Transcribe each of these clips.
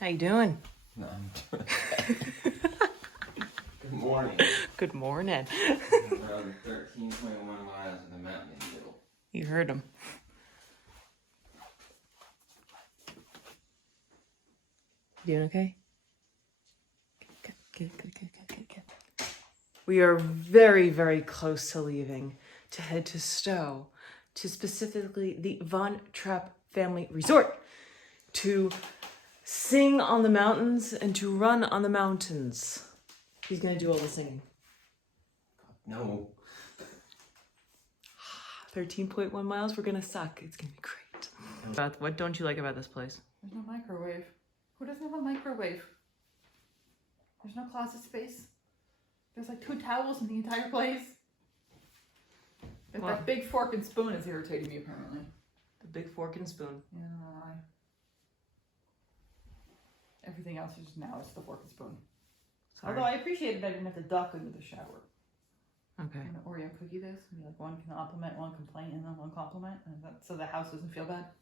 How you doing? No, I'm doing Good morning. Good morning. Around 13.1 miles of the mountain in the middle. You heard him. You doing okay? Good. We are very, very close to leaving to head to Stowe, to specifically the Von Trapp Family Resort, to sing on the mountains and to run on the mountains. He's gonna do all the singing. No. 13.1 miles, we're gonna suck. It's gonna be great. Beth, what don't you like about this place? There's no microwave. Who doesn't have a microwave? There's no closet space. There's like 2 towels in the entire place. That big fork and spoon is irritating me apparently. The big fork and spoon. Yeah, I don't know why. Everything else is now it's the fork and spoon. Sorry. Although I appreciated that I didn't have to duck into the shower. Okay. I'm gonna Oreo cookie this. And be like one compliment, one complaint, and then one compliment, and so the house doesn't feel bad.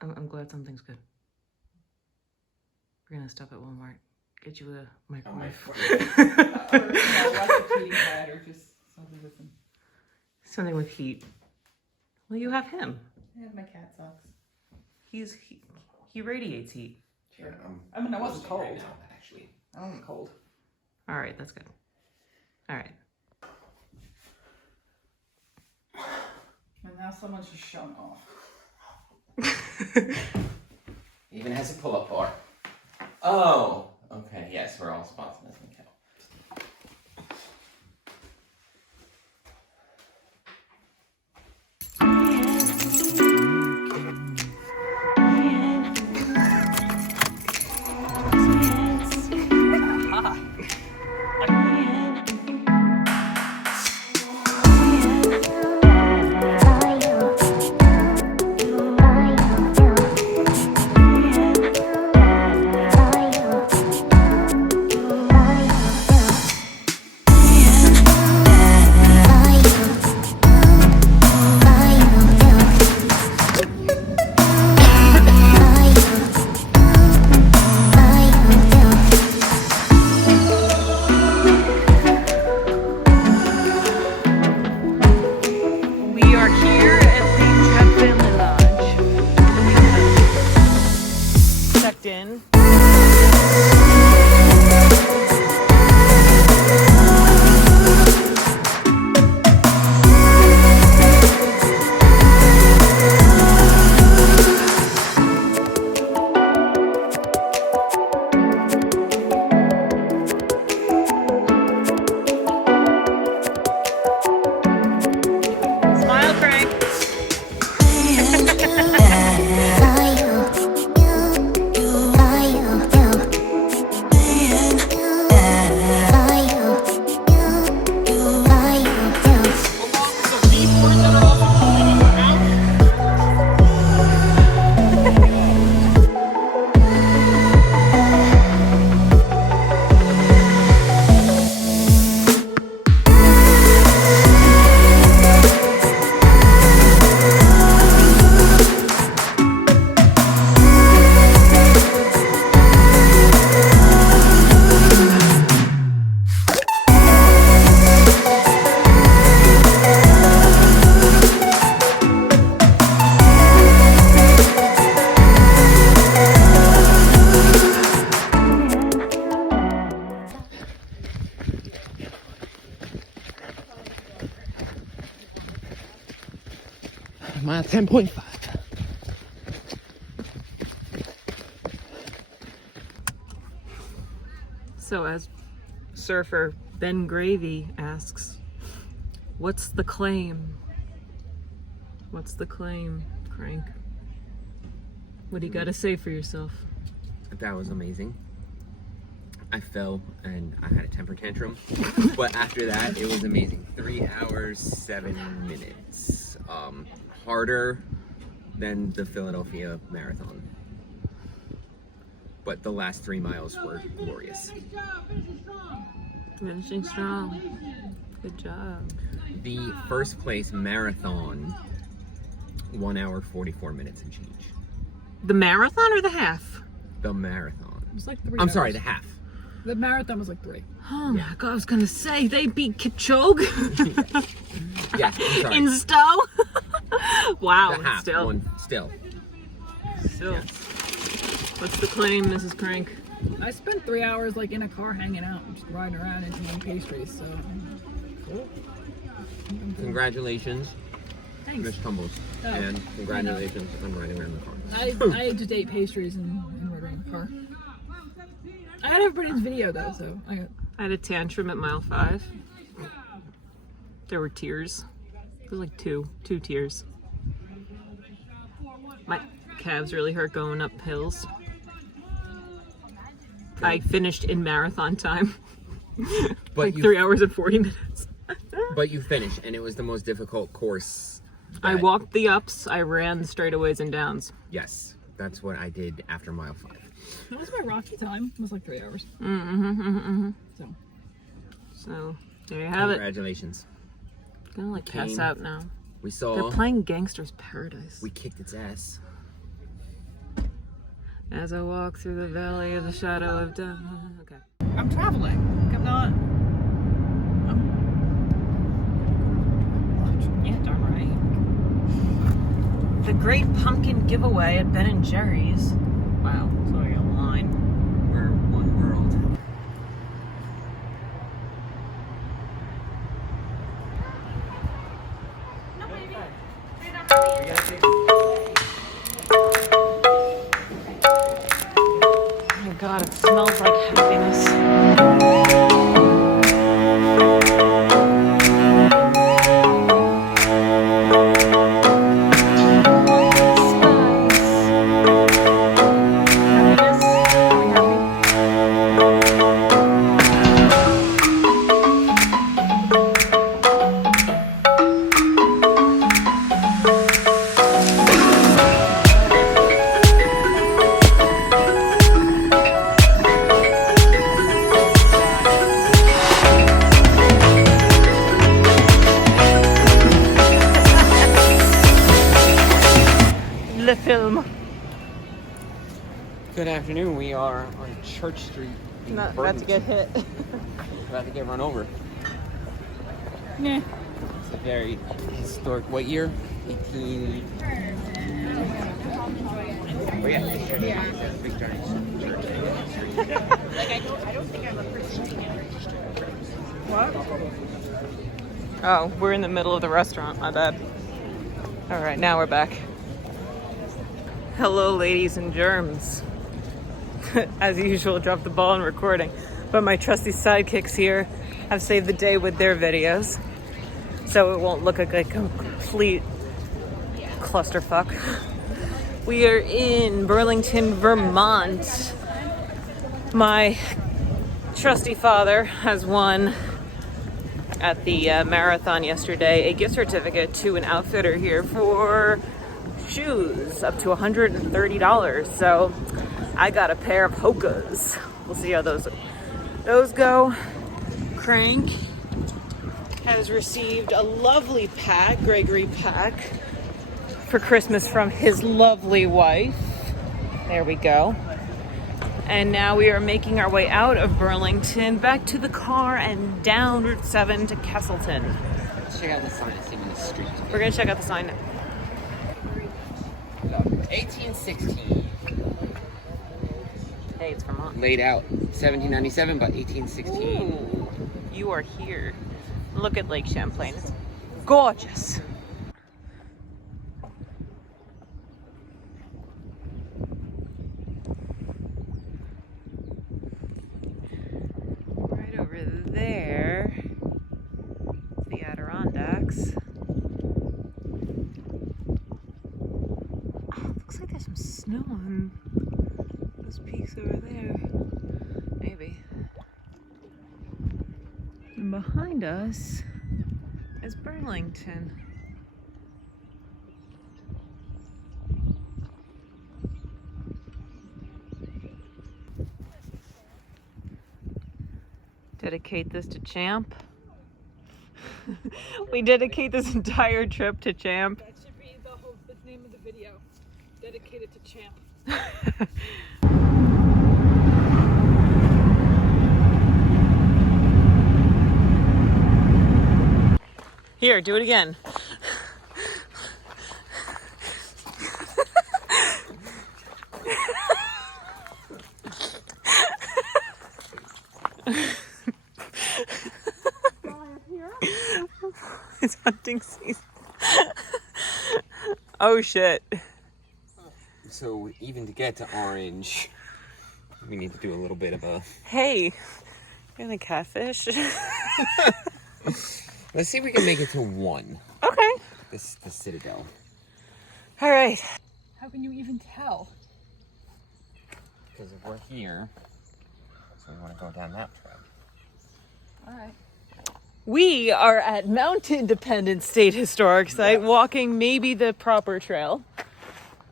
I'm glad something's good. We're gonna stop at Walmart. Get you a microwave. Or like a heating pad or just something with them. Something with heat. Well, you have him. I have my cat socks. He radiates heat. Sure. I mean, I wasn't cold. Right now, actually. I wasn't cold. All right, that's good. All right. And now someone's just shown off. Even has a pull-up bar. Oh. Okay. Yes, we're all spots in this one count. In. Smile, Frank. Mile 10.5. So as surfer Ben Gravy asks, what's the claim? What's the claim, Crank? What do you gotta say for yourself? That was amazing. I fell and I had a temper tantrum, but after that it was amazing. 3 hours 7 minutes. Harder than the Philadelphia Marathon, but the last 3 miles were glorious. Finishing strong. Good job. The first place marathon, 1 hour 44 minutes and change. The marathon or the half? The marathon. It was like 3 I'm hours. sorry, the half. The marathon was like 3. Oh my god, I was gonna say they beat Kipchoge Yeah, I'm sorry. in Stowe. Wow, the half still. one still. Still. What's the claim, Mrs. Crank? I spent 3 hours like in a car hanging out, just riding around and eating pastries. So cool. Congratulations, Thanks. Miss Tumbles, Oh, and congratulations on riding around the car. I just ate pastries and rode around the car. I had everybody's video though, so I I had a tantrum at mile 5. There were tears. It was like two tears. My calves really hurt going up hills. I finished in marathon time. But Like you 3 hours and 40 minutes. But you finished, and it was the most difficult course. I that- walked the ups, I ran the straightaways and downs. Yes, that's what I did after mile 5. that was my Rocky time. It was like 3 hours. So So, there you have it. Congratulations. Gonna like pass Kane. out now. We saw. They're playing Gangster's Paradise. We kicked its ass. As I walk through the valley of the shadow of death. Okay. I'm traveling. I'm not. Yeah, darn right. The Great Pumpkin Giveaway at Ben & Jerry's. Wow, sorry, a line. We're one world. Oh my god, it smells like happiness. Le film. Good afternoon. We are on Church Street. in Not about to get hit. About to get run over. Nah. It's a very historic. What year? 18. Oh yeah. Victorian Church. Oh, we're in the middle of the restaurant. My bad. All right, now we're back. Hello, ladies and germs. As usual, drop the ball in recording. But my trusty sidekicks here have saved the day with their videos. So it won't look like a complete clusterfuck. We are in Burlington, Vermont. My trusty father has won at the marathon yesterday a gift certificate to an outfitter here for shoes up to $130. So I got a pair of Hokas. We'll see how those go. Crank has received a lovely pack, Gregory pack, for Christmas from his lovely wife. There we go. And now we are making our way out of Burlington, back to the car and down Route 7 to Castleton. Let's check out the sign and see when the street. We're gonna check out the sign. 1816. Hey, it's Vermont. Laid out 1797, but 1816. Ooh, you are here. Look at Lake Champlain. It's gorgeous. Right over there, the Adirondacks. Oh, looks like there's some snow on those peaks over there. Maybe. And behind us is Burlington. Dedicate this to Champ. We dedicate this entire trip to Champ. That should be the name of the video. Dedicated to Champ. Here, do it again. It's hunting season. Oh shit. So even to get to orange, we need to do a little bit of a... Hey, you're gonna catfish? Let's see if we can make it to 1. Okay. The Citadel. All right. How can you even tell? Because if we're here, so we want to go down that trail. All right. We are at Mount Independence State Historic Site, walking maybe the proper trail.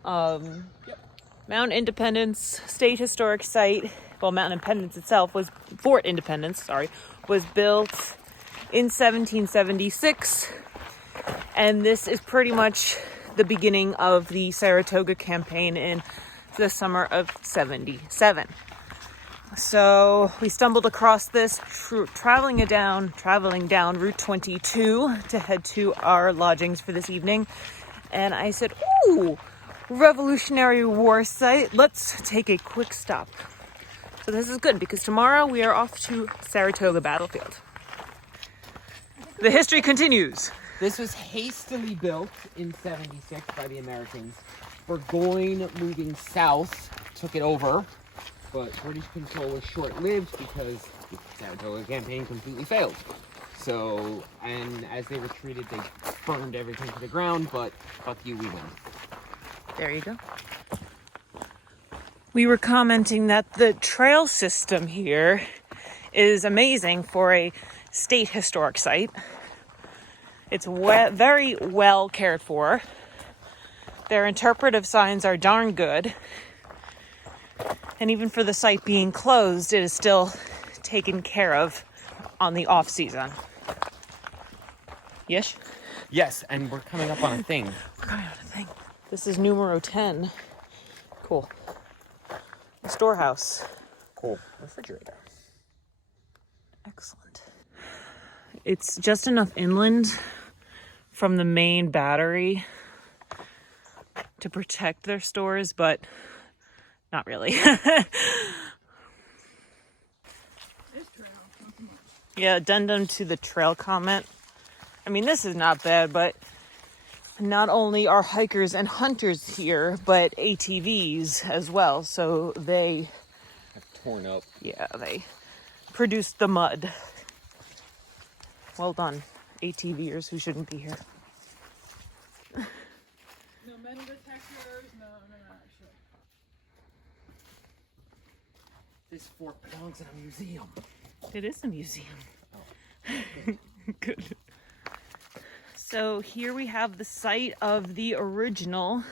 Mount Independence State Historic Site, well, Mount Independence itself was, Fort Independence, sorry, was built in 1776. And this is pretty much the beginning of the Saratoga campaign in the summer of 77. So we stumbled across this traveling down Route 22 to head to our lodgings for this evening. And I said, ooh, Revolutionary War site. Let's take a quick stop. So this is good because tomorrow we are off to Saratoga Battlefield. The history continues. This was hastily built in 76 by the Americans. Moving south, took it over. But British control was short-lived because the Saratoga campaign completely failed. So, and as they retreated, they burned everything to the ground, but fuck you, we win. There you go. We were commenting that the trail system here is amazing for a state historic site. It's very well cared for. Their interpretive signs are darn good. And even for the site being closed, it is still taken care of on the off season. Yes? Yes, and we're coming up on a thing. We're coming on a thing. This is numero 10. Cool. The storehouse. Cool. Refrigerator. Excellent. It's just enough inland from the main battery to protect their stores, but not really. Yeah, addendum to the trail comment. I mean, this is not bad, but not only are hikers and hunters here, but ATVs as well. So they Have torn up. Yeah, they produced the mud. Well done, ATVers who shouldn't be here. No metal detectors, no. This fort belongs in a museum. It is a museum. Good. So here we have the site of the original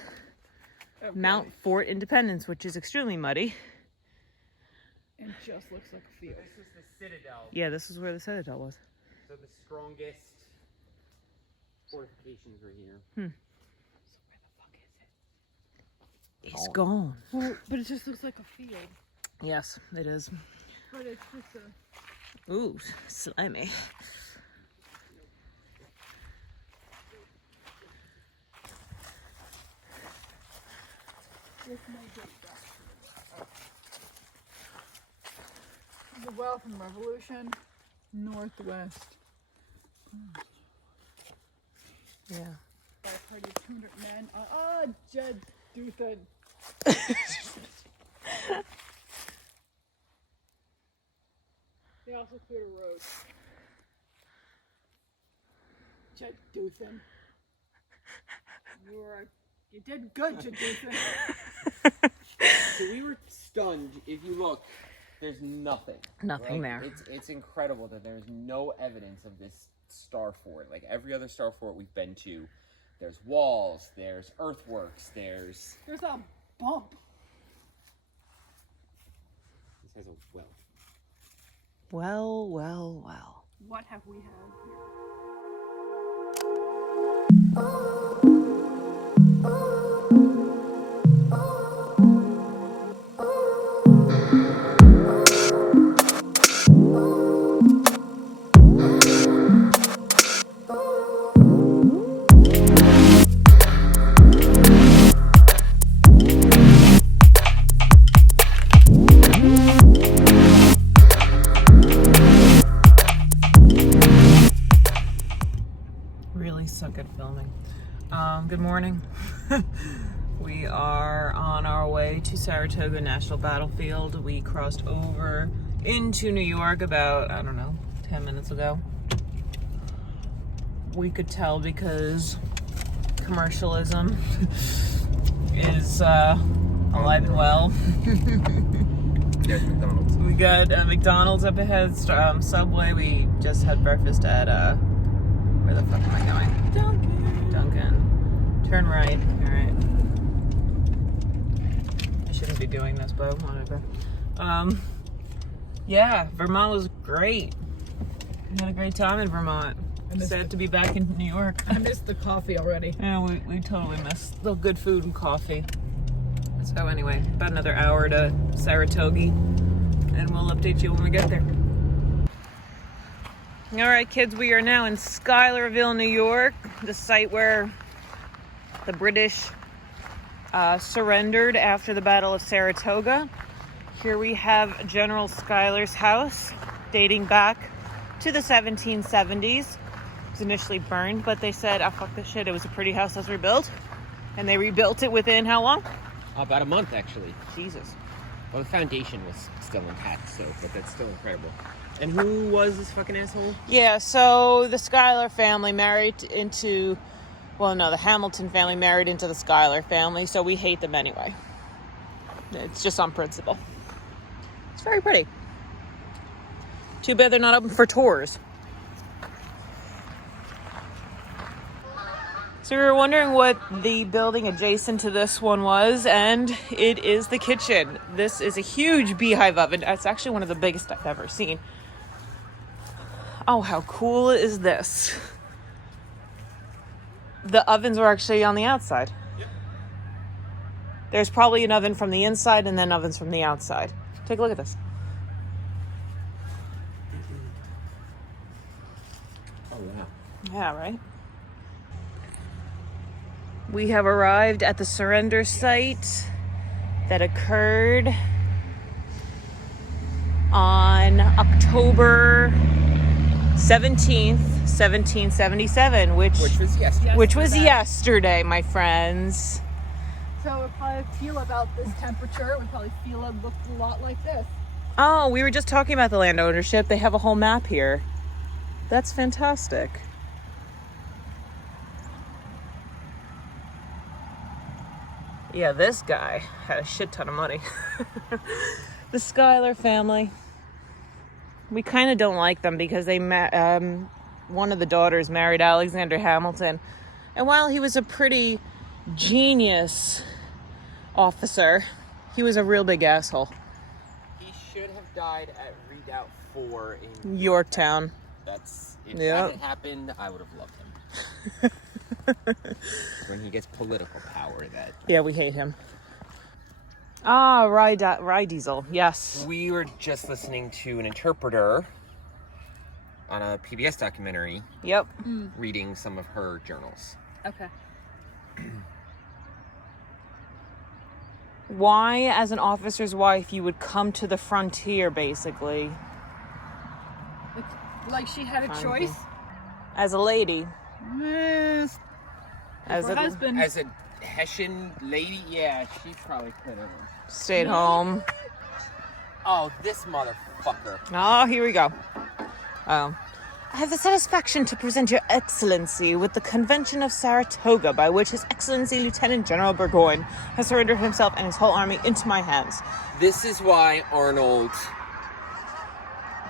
Mount Fort Independence, which is extremely muddy. And just looks like a field. This was the Citadel. Yeah, this is where the Citadel was. So the strongest fortifications were here. So where the fuck is it? It's gone. Well, but it just looks like a field. Yes, it is. But it's just a... Ooh, slimy. The Wealth and Revolution, Northwest. Yeah. By a party of 200 men. Jed Duthan. They also cleared a road. Jed Duthan. You did good, Jed Duthan. So we were stunned. If you look, there's nothing. Nothing there. It's incredible that there's no evidence of this star fort. Like every other star fort we've been to, there's walls, there's earthworks, there's a bump. This has a well. Well, well, well. What have we had here? Good morning. We are on our way to Saratoga National Battlefield. We crossed over into New York about, I don't know, 10 minutes ago. We could tell because commercialism is alive and well. There's McDonald's. We got McDonald's up ahead, Subway. We just had breakfast at, where the fuck am I going? Dunkin'. Turn right. All right. I shouldn't be doing this, but whatever. Yeah, Vermont was great. We had a great time in Vermont. Sad to be back in New York. I missed the coffee already. Yeah, we totally missed the good food and coffee. So anyway, about another hour to Saratoga, and we'll update you when we get there. All right, kids, we are now in Schuylerville, New York, the site where the British surrendered after the Battle of Saratoga. Here we have General Schuyler's house, dating back to the 1770s. It was initially burned, but they said, oh, fuck this shit, it was a pretty house, let's rebuild. And they rebuilt it within how long? About a month, actually. Jesus. Well, the foundation was still intact, but that's still incredible. And who was this fucking asshole? Yeah, so the Schuyler family married into, well, no, the Hamilton family married into the Schuyler family, so we hate them anyway. It's just on principle. It's very pretty. Too bad they're not open for tours. So we were wondering what the building adjacent to this one was, and it is the kitchen. This is a huge beehive oven. It's actually one of the biggest I've ever seen. Oh, how cool is this? The ovens are actually on the outside. Yep. There's probably an oven from the inside and then ovens from the outside. Take a look at this. Oh, wow. Yeah, right? We have arrived at the surrender site that occurred on October 17th, 1777, which was yesterday. Which was yesterday, my friends. So it would probably feel about this temperature. It would probably feel it looked a lot like this. Oh, we were just talking about the land ownership. They have a whole map here. That's fantastic. Yeah, this guy had a shit ton of money. The Schuyler family. We kind of don't like them because they one of the daughters married Alexander Hamilton. And while he was a pretty genius officer, he was a real big asshole. He should have died at Redoubt 4 in Yorktown. That's, if Yep. that had happened, I would have loved him. When he gets political power, that... Yeah, we hate him. Ah, Rye Diesel, yes. We were just listening to an interpreter on a PBS documentary. Yep. Reading some of her journals. Okay. Why, as an officer's wife, you would come to the frontier, basically? It's like she had a choice. As a lady. Yes. As Her a husband. As a Hessian lady, yeah, she probably could have. stayed home. Oh, this motherfucker. Oh, here we go. I have the satisfaction to present Your Excellency with the Convention of Saratoga, by which His Excellency Lieutenant General Burgoyne has surrendered himself and his whole army into my hands. This is why Arnold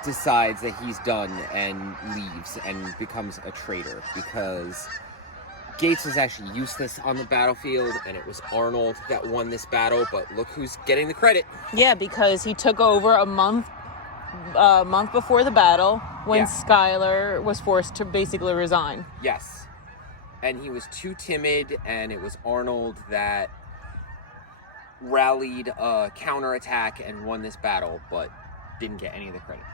decides that he's done and leaves and becomes a traitor, because Gates was actually useless on the battlefield, and it was Arnold that won this battle, but look who's getting the credit. Yeah, because he took over a month before the battle when Schuyler was forced to basically resign. Yes. And he was too timid, and it was Arnold that rallied a counterattack and won this battle, but didn't get any of the credit.